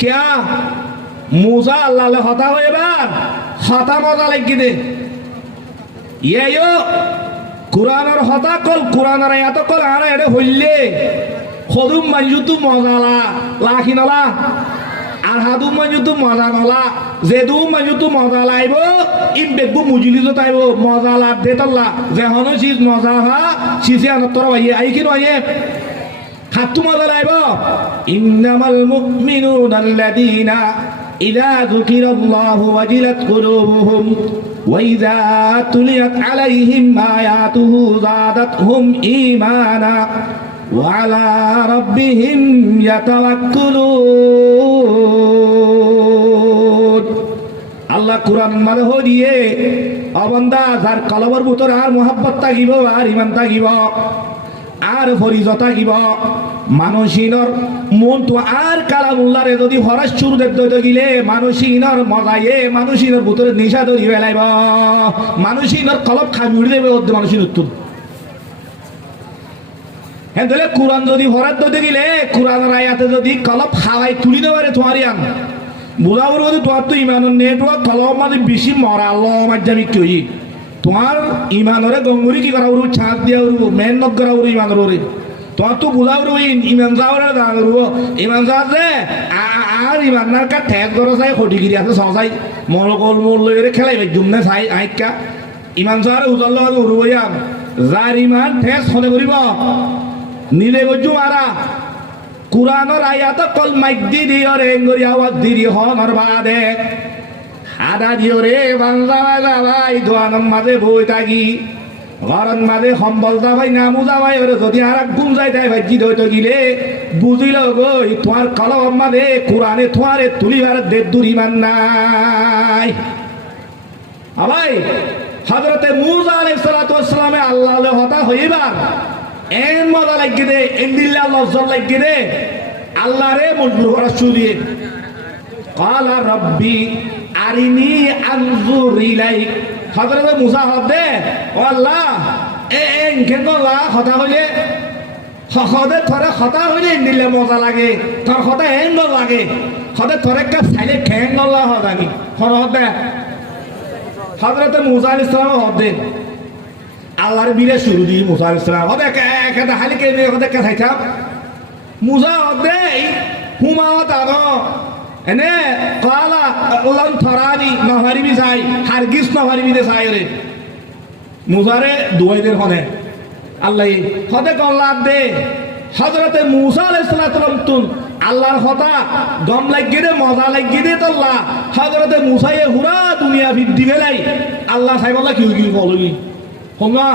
क्या मूसा अल्लाह ले हता हो एबार हता मजा लगी दे ये यो कुरान और हता कल कुरान और आयत कल आना एडे होइले खुदुम मंजुतु मजाला लाखिनला আর হাদু মজুতু মজা নলা যেদু মজুতু মজা লাইব ইম বেগু মুজুলি তো তাইব মজা লাভ দে তল্লা যে হনো চিজ মজা হা চিজে আনতর ভাইয়ে আই কি নয়ে হাতু মজা লাইব ইন্নামাল মুমিনুনা আল্লাযীনা ইযা যুকিরাল্লাহু ওয়াজিলাত কুলুবুহুম ওয়া ইযা তুলিয়াত আলাইহিম আয়াতুহু যাদাতহুম ঈমানা وعلى ربهم يتوكلون আল্লাহ কুরআন মাঝে হইয়ে অবন্দা যার কলবর ভিতর আর মোহাব্বত থাকিব আর ঈমান থাকিব আর ফরিজত থাকিব মানুষিনর মন তো আর কালামুল্লাহরে যদি ফরাস চুর দেখতে গিলে মানুষিনর মজায়ে মানুষিনর ভিতরে নিশা ধরি বেলাইব মানুষিনর কলব খামি উড়ে দেবে ওদের মানুষিন উত্তর হ্যাঁ তাহলে কোরআন যদি ভরাত দিতে গেলে কোরআনের আয়াতে যদি কলব হাওয়ায় তুলি দেওয়ারে তোমারই আন বুঝাবো যদি তোমার তো ইমানের নেটওয়ার্ক কলব মানে বেশি মরালো মাঝামি কি তোমার ইমানরে গঙ্গুরি কি করা উড়ু ছাঁচ দিয়া উড়ু মেহনত করা উড়ু ইমানের ওরে তোমার তো বুঝাবো ইমান যাওয়ার দাঁড় উড়ব ইমান যাওয়ার যে আর ইমানার কা ঠেক করো চাই খটিগিরি আছে সজাই মলকল মোল লইরে খেলাইবে জুমনে চাই আইকা ইমান যাওয়ার উজল উড়ব ইয়াম যার ইমান ঠেস হলে করিব নীলে গজু মারা কুরআনের আয়াত কল মাইদি দিও রে এঙ্গরি আওয়াজ দিরি হনর বাদে হাদা দিও রে বাংলা ভাই দোয়ানম মাঝে বই থাকি ঘরন মাঝে সম্বল যাবাই নামু যাবাই ওরে যদি আর গুম যাই তাই ভাই জিদ হইতো গিলে বুঝিল গই তোমার কলম মাঝে কোরআনে তোমারে তুলিবার দেব দুরিমান নাই আবাই হযরতে মূসা আলাইহিস সালাতু ওয়াস সালামে আল্লাহর হতা হইবার এন মজা লাগিয়ে দে এন দিল্লা লজ্জা লাগিয়ে দে আল্লাহ রে মজবুর করা শুনিয়ে কালা রব্বি আরিনি আনজুর ইলাইক হযরত মুসা হদে ও আল্লাহ এন কেন লা কথা হইলে হদে থরে কথা হইলে এন দিল্লা মজা লাগে তোর কথা এন লাগে হদে থরে কা সাইলে খেং নলা হদানি হর হদে হযরত মুসা আলাইহিস সালাম হদে আল্লাহর বিলে শুরু দি মুসা আলাইহিস সালাম ওদে একটা হালিকে ওদে কা থাইতা মুসা ওদে হুমাওয়াত আনো এনে কালা উলান থরানি নহরিবি যাই হারগিস নহরিবি দে যাই রে মুসারে দুয়াইদের হনে আল্লাহ ওদে কল্লাদ দে হযরতে মুসা আলাইহিস সালাম তুন আল্লাহর কথা গম লাগিয়ে দে মজা লাগিয়ে দে তোল্লা হযরতে মুসায়ে হুরা দুনিয়া ভিদি বেলাই আল্লাহ সাইবল্লাহ কি কি বলবি হোমা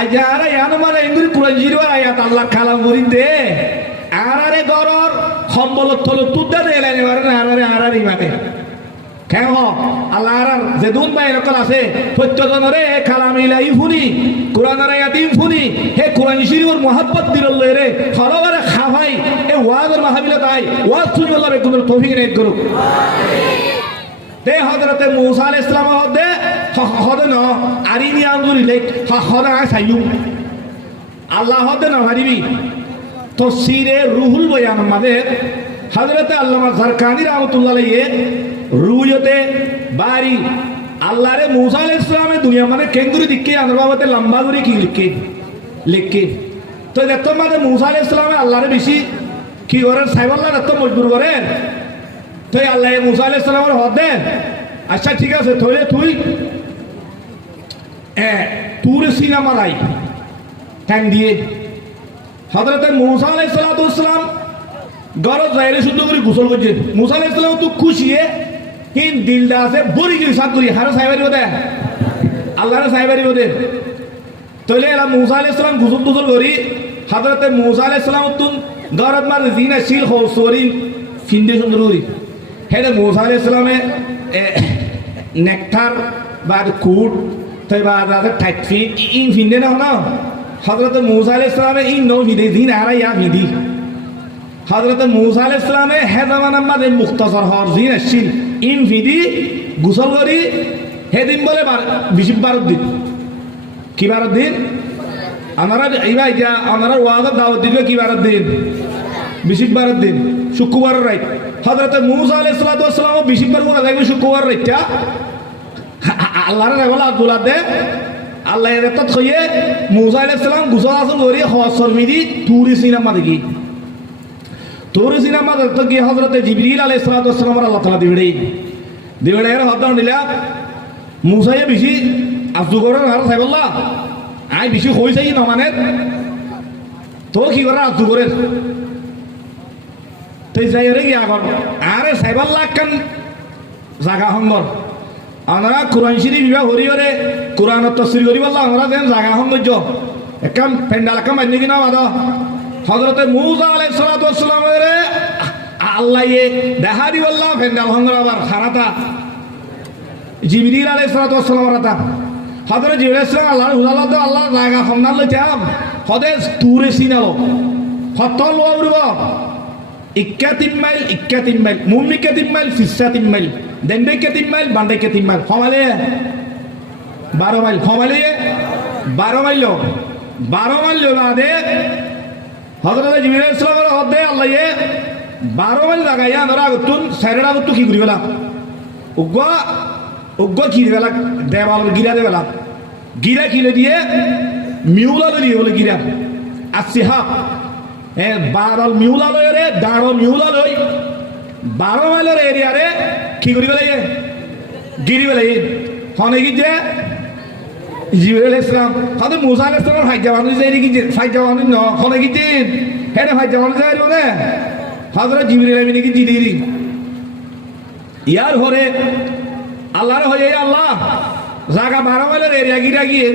আজারা ইয়ানো মানে ইংরি কুরআন জিরওয়ার আয়াত আল্লাহ কালাম করিন দে আরারে গরর সম্বল তল তুদা দে লাইনে মারে আরারে মানে কেন আল্লাহ আরার যে দুন বাই রকল আছে প্রত্যেকজনরে কালাম ইলাই ফুনি কুরআনের আয়াতিম ফুনি হে কুরআন শরীফের মোহাব্বত দিললে রে ফরওয়ারে খাভাই এ ওয়াজের মাহফিলে তাই ওয়াজ তুমি আল্লাহ রে কোন তৌফিক নেই করো আমিন দে হযরতে মূসা আলাইহিস সালাম হদে হদে ন আরিনি আনজুরি লেক হদে আই সাইয়ুম আল্লাহ হদে না হারিবি তাফসীরে রুহুল বয়ান মাঝে হযরতে আল্লামা জারকানি রাহমাতুল্লাহ আলাইহি রুয়তে বারি আল্লাহরে মূসা আলাইহিস সালামে দুনিয়া মানে কেঙ্গুরি দিকে আনর বাবতে লম্বা করে কি লিখকে তো দেখতো মানে মূসা আলাইহিস সালামে আল্লাহরে বেশি কি করেন সাইবুল্লাহ এত মজবুর করেন তো আল্লাহ মূসা আলাইহিস সালামের হদে আচ্ছা ঠিক আছে তাহলে তুই তুর সিনেমা লাই ট্যাং দিয়ে হযরতে মূসা আলাইহিস সালাম গরজ যাইরে শুদ্ধ করে গোসল করছে মূসা আলাইহিস সালাম তো খুশিয়ে হিন দিলদা আছে বড়ি গিরি সাত করি হারো সাইবারি ওদে আল্লাহর সাইবারি ওদে তাহলে এলা মূসা আলাইহিস সালাম গোসল করি হযরতে মূসা আলাইহিস সালাম তুন গরজ মার জিনা শিল খোসরি ফিন্দে সুন্দরী হেলে মূসা আলাইহিস সালামে নেকটার বা কুট তাই বা রাজা ঠাইফি ইন ফিন্দে না হলো হযরত মূসা আলাইহিস সালামে ইন নো ভিদে দিন আর ইয়া ভিদি হযরত মূসা আলাইহিস সালামে হে জামানার মাঝে মুখতাসার হর জিন আসছিল ইন ভিদি গোসল করি হেদিন বলে 20 দিন কি 12 দিন আমরা এইবা যা আমরা ওয়াজের দাওয়াত দিবে কি 12 দিন বিশিকবারের দিন শুক্রবারের রাত হযরতে মূসা আলাইহিস সালাতু ওয়াস সালাম বিশিকবার বলা যাবে শুক্রবার রাতটা আল্লাহর বলা আব্দুল্লাহ দে আল্লাহ এর তো থইয়ে মূসা আলাইহিস সালাম গুসল আসল করে হসর মিদি তুরি সিনামা দেখি তুরি সিনামা তো কি হযরতে জিবরিল আলাইহিস সালাতু ওয়াস সালাম আল্লাহ তাআলা দিবেড়ে এর হদ নিলা মূসায়ে বেশি আজু করে আর সাইবুল্লাহ আই বেশি কইছাই না মানে তো কি করে আজু করে তুই যাই রে গিয়া কর আরে সাইবুল্লাহ কান জায়গা হঙ্গর আমরা কোরআন শরীফ বিবাহ হরিয়রে কোরআনত তাফসীর করি বললা আমরা যেন জায়গা হঙ্গজ্য একম পেন্ডাল কাম আনি কিনা বাদ হযরতে মূসা আলাইহিস সালাতু ওয়াস সালাম রে আল্লাহ দেখা দি বললা পেন্ডাল হঙ্গর আবার খারাতা জিবরিল আলাইহিস সালাতু ওয়াস সালাম রাতা হযরত জিবরিল আলাইহিস সালাম আল্লাহর হুলালা তো আল্লাহ জায়গা হন্নাল লইতাম হদে তুরে সিনালো হতল ওবরব 21 মাইল মুম্মি 3 মাইল ফিসা 3 মাইল দেন্ডে 3 মাইল বান্ডে 3 মাইল হমালে 12 মাইল হমালে 12 মাইল বাদে হযরত জিবরিল আলাইহিস সালামের হদে আল্লাহ 12 মাইল লাগাইয়া আমরা আগতুন সাইরের আগতু কি করিবেলা উগ্গ কি দিবেলা দেওয়াল গিরা দেবেলা গিরা কিলে দিয়ে মিউলা দিয়ে বলে গিরা আসিহা বারল মিউলা লয় রে দাঁড়ো মিউলা লই 12 মাইলের এরিয়ারে কি করি বেলাই গিরি বেলাই হনে কি যে জিবরিল আলাইহিস সালাম হযরত মূসা আলাইহিস সালাম ফাইজ জাওয়ানি যাই কি ফাইজ জাওয়ানি ন হনে কি যে হেনে ফাইজ জাওয়ানি যাই বলে হযরত জিবরিল আমিন কি দিদি ইয়ার হরে আল্লাহর হয়ে আল্লাহ জায়গা 12 মাইলের এরিয়া গিরা গিয়ে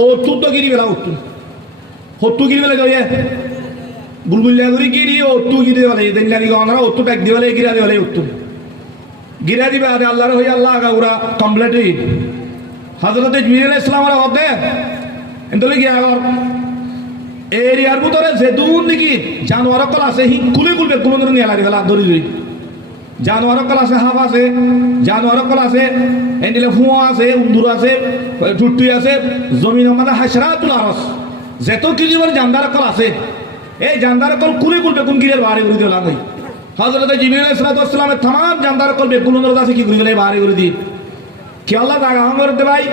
ও তুত গিরি বেলা উত্তু হত্তু গিরি বেলা যাইয়ে বুলবুলিয়া করি গিরি ও তু গিরি বলে দেনলারি গনরা ও তু ব্যাগ দিবলে গিরা দিবলে উত্তু গিরা দিবে আরে আল্লাহর হয়ে আল্লাহ গাউরা কমপ্লিট হযরত জিবরিল আলাইহিস সালামের হদে এন্তলে গিয়া আগর এরিয়ার ভিতরে যে দুন নাকি জানোয়ার কল আছে হি কুলে কুলবে কোন ধরে নিয়ে লাগি বেলা ধরি ধরি জানোয়ার কল আছে হাফ আছে জানোয়ার কল আছে এন্ডিলে ফুয়া আছে উন্দুর আছে টুট্টু আছে জমিনের মধ্যে হাসরাতুল আরস যেত কিলিবার জান্দার কল আছে এই জান্দার কল কুলে কুলবে কোন গিরের বাড়ি করে দিলা কই হযরত জিবরিল আলাইহিস সালামের तमाम জান্দার কল বেকুল নজর আছে কি করে দিলে বাড়ি করে দি কি আল্লাহ জায়গা হমর দে ভাই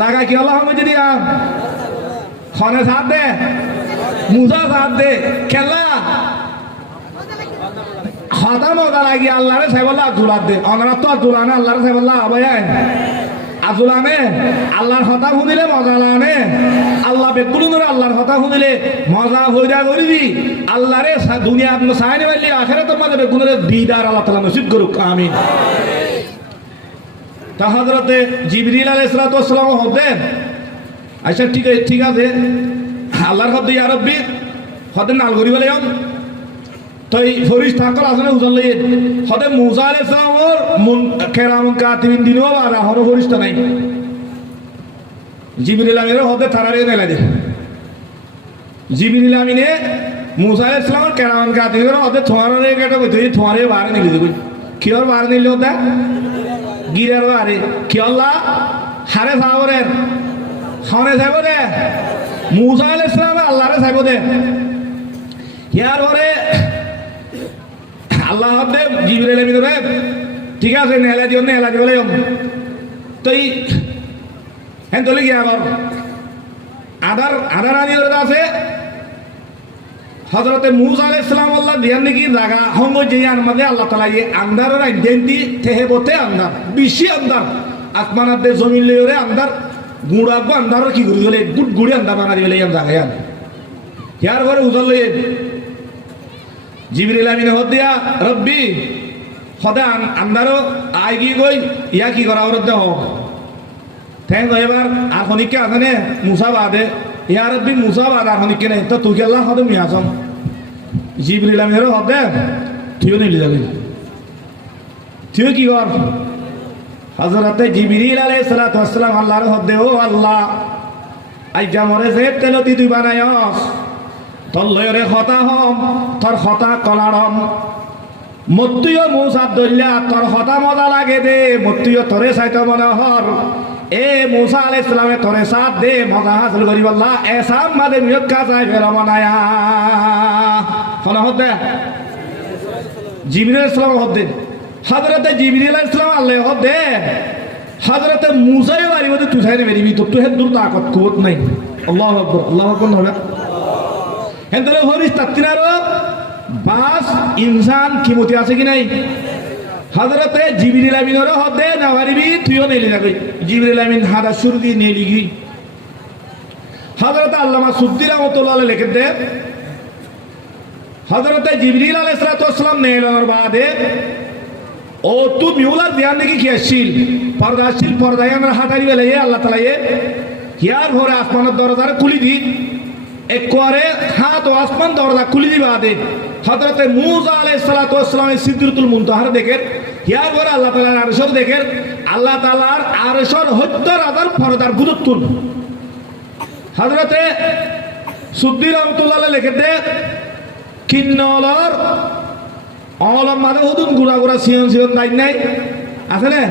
জায়গা কি আল্লাহ হমর যদি আ খানে সাথ দে মুসা সাথ দে খেলা খাতা মজা লাগি আল্লাহরে সাইবল্লাহ আব্দুল্লাহ দে আমরা তো আব্দুল্লাহ না আল্লাহরে সাইবল্লাহ আবায় আব্দুল্লাহ নে আল্লাহর কথা শুনিলে মজা লাগে আল্লাহ বেকুলু নরে আল্লাহর কথা শুনিলে মজা হইরা করিবি আল্লাহরে দুনিয়া আপনি সাইনে বাইলি আখিরাতের মাঝে বেকুলরে দিদার আল্লাহ তাআলা নসিব করুক আমিন তা হযরতে জিবরিল আলাইহিস সালাম হদে আচ্ছা ঠিক আছে আল্লাহর হদে ইয়া রব্বি হদে নাল করি বলে তো এই ফরিস্তা কল আসলে উজলে হদে মূসা আলাইহিস সালামের মুন কেরাম কাতিবিন দিনও আর হর ফরিস্তা নাই জিবরিল আমিনের হদে তারারে নেলা দে জিবরিল আমিনে মূসা আলাইহিস সালামের কেরাম কাতিবিন হদে থোয়ারে গেটা কই তুই থোয়ারে বারে নিলি দে কি আর বারে নিলি ওটা গিরের বারে কি আল্লাহ হারে সাবরের খানে যাইব দে মূসা আলাইহিস সালাম আল্লাহরে যাইব দে ইয়ার পরে আল্লাহ দে জিবরিল আমিন রে ঠিক আছে নেলা দিও বলে তুই হেন তোলে গিয়া কর আদার আদি আছে হযরতে মূসা আলাইহিস সালাম আল্লাহ দিয়ান নাকি জায়গা হঙ্গ জিয়ার মধ্যে আল্লাহ তাআলা এই আন্দারের আইডেন্টি তেহেবতে আন্দার বেশি আন্দার আসমানাত দে জমিন লইরে আন্দার গুড়া গো আন্দার কি করি গলে গুড গুড়ি আন্দার বানা দিলে এম জায়গা ইয়ার পরে উজল লই জিবরিল আমিন হদিয়া রব্বি খোদা আন্দারও আই কি কই ইয়া কি করা ওর দেহ থ্যাংক এবার আর খনিকে আনে মুসা বাদে ইয়া রব্বি মুসা বাদ আর খনিকে নে তো তুই আল্লাহ খদে মিয়াসম জিবরিল আমিন হদে তুইও নিলি যাবি তুই কি কর হযরতে জিবরিল আলাইহিস সালাতু ওয়াস সালাম আল্লাহর হদে ও আল্লাহ আই জামরে যে তেলতি তুই বানায়স তোর লয়রে খতা হম তোর খতা কলারম মতুয় মৌসাদ দলিয়া তোর খতা মজা লাগে দে মতুয় তোরে চাইতে মনে হর এ মুসা আলাইহিস সালামে তোরে সাথ দে মজা হাসিল করিব আল্লাহ এসাম মাদে মিয়ত কাজাই ফেরমানায়া কোন হদে জিবরিল আলাইহিস সালাম হদে হযরত জিবরিল আলাইহিস সালাম আল্লাহ হদে হযরত মুসাই বাড়ি মধ্যে তুই ছাইনে বেরিবি তো তুই দূর তাকত কুবত নাই আল্লাহু আকবার হবে হেন্দরে হরিস তাত্তিনারো বাস ইনসান কিমতি আছে কি নাই হযরতে জিবরিল আমিনরে হদে না পারিবি তুইও নেলি না কই জিবরিল আমিন হাদা শুরু দি নেলি গই হযরত আল্লামা সুদ্দি রাহমাতুল্লাহ আলাইহি লিখে দে হযরতে জিবরিল আলাইহিস সালাম নেলার বাদে ও তু মিউলা ধ্যান দেখি কি আসিল পর্দায় আমরা হাটারি বেলে আল্লাহ তাআলা হিয়ার ঘরে আসমানের দরজারে খুলি দি একবারে হাত ও আসমান দরজা খুলি দিবা দে হযরতে মুসা আলাইহিস সালামের সিদরাতুল মুনতাহার দেখেন হিয়ার ঘরে আল্লাহ তাআলার আরশের দেখেন আল্লাহ তাআলার আরশের ৭০,০০০ পর্দার গুরুত্ব হযরতে সুদ্দি রাহমাতুল্লাহ আলাইহি লিখে দে কিন্নলর অলম মাদে হুদুন গুড়া গুড়া সিয়ন দাই নাই আছে না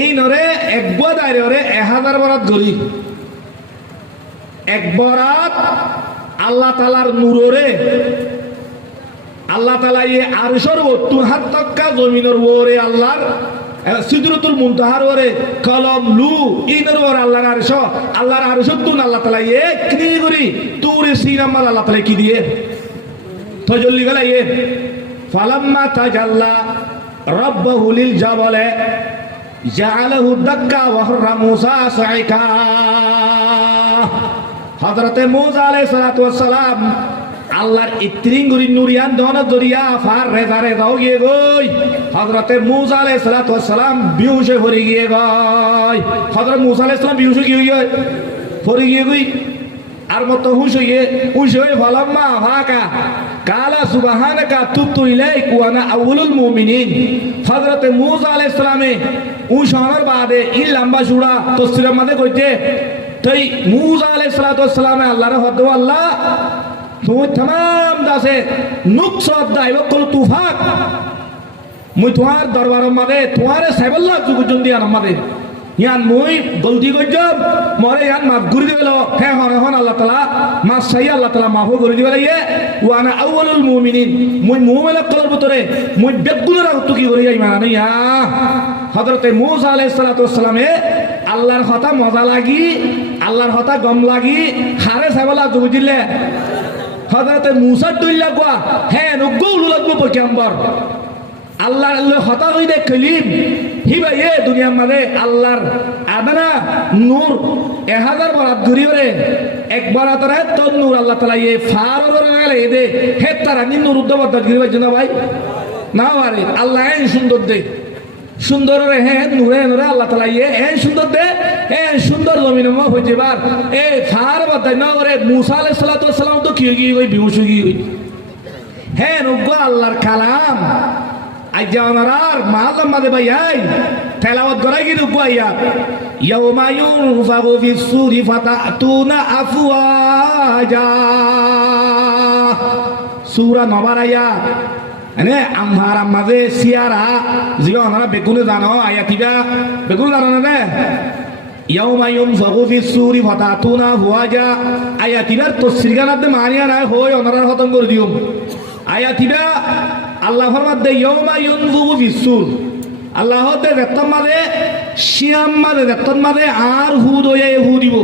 এই নরে একবার দাঁড়িয়ে ওরে ১০০০ বরাত গরি এক বরাত আল্লাহ তাআলার নূরে আল্লাহ তাআলা এই আরশের ৭০ তক্কা জমিনের ওরে আল্লাহর সিদরাতুল মুনতাহার ওরে কলম লু ইনর ওরে আল্লাহর আরশ তুন আল্লাহ তাআলা কি করি তুরে সিনামাল আল্লাহ তাআলা কি দিয়ে তজল্লি গলা ফালাম্মা তাজাল্লা রাব্বাহু লিল জাবালে জাআলাহু দাক্কা ওয়া হাররা মুসা সাইকা হযরতে মুসা আলাইহিস সালাম আল্লাহর ইত্রিঙ্গুরি নুরিয়ান দন দরিয়া ফার রেজারে দাও গিয়ে গই হযরতে মুসা আলাইহিস সালাম বিহুশে পড়ে গিয়ে গই হযরত মুসা আলাইহিস সালাম বিহুশে গিয়ে পড়ে গিয়ে গই আর মতো হুশ হয়ে ফালাম্মা ফাকা কালা সুবহানাকা তুবতু ইলাইক ওয়া আনা আউয়ালুল মুমিনিন হযরতে মুসা আলাইহিস সালামে উশানার বাদে ই লম্বা সুরা তাফসীরের মধ্যে কইতে তাই মুসা আলাইহিস সালামে আল্লাহর হদ আল্লাহ তুমি तमाम দাসে নুকসাত দাইব কল তুফাক মুই তোমার দরবারের মধ্যে তোমারে সাইবল্লাহ যুগজন দিয়া আমাদের ইয়ান মুই গলতি কইজম মরে ইয়ান মাফ করে দিবেল হে হন আল্লাহ তাআলা মাস সাই আল্লাহ তাআলা মাফ করে দিবেল ওয়া আনা আউয়ালুল মুমিনিন মুই মুমিনের কলর ভিতরে মুই বেগুনের আগত কি করি যাই মানে ইয়া হযরতে মুসা আলাইহিস সালামে আল্লাহর কথা মজা লাগি আল্লাহর কথা গম লাগি হারে সাইবল্লাহ যুগজিলে হযরতে মুসা দুইলা কোয়া হে নগৌল লাগবো পয়গম্বর আল্লাহর হতা হইতে কলিম হিবা দুনিয়ার মাঝে আল্লাহর আদানা নূর ১০০০ বরাত ঘুরিবে এক বরাতরে তোর নূর আল্লাহ তাআলা ফারর গেলে দে হে তারা নি নূর উদ্দবত ঘুরিবে না ভাই না পারে আল্লাহ এই সুন্দর দে সুন্দর রে হে নূরে আল্লাহ তাআলা সুন্দর দে সুন্দর জমিন মা হইতে বার ফার বদাই না করে মুসা আলাইহিস সালাম তো কি গই বিহুশ গই হে নগো আল্লাহর কালাম আজ জানার মাহাজাম মাদে ভাই আই তেলাওয়াত করাই কি রূপ আইয়া ইয়াউমা ইউনফাগু ফিস সূরি ফাতাতুনা আফওয়াজা সূরা নবার আয়া এনে আমহার মাঝে সিয়ারা জিও আমরা বেগুনে জানো আয়াতিবা বেগুন জানো না ইয়াউমা ইউনফাগু ফিস সূরি ফাতাতুনা আফওয়াজা আয়াতিবার তাফসীর গানাতে মানিয়া না হয় ওনারা খতম করে দিও আয়াতিবা আল্লাহ ফরমাতে ইয়াউমা ইউনফাগু ফিস সূর আল্লাহ দে বেতন মাদে শিয়াম মাদে বেতন মাদে আর হুদ হয়ে হু দিব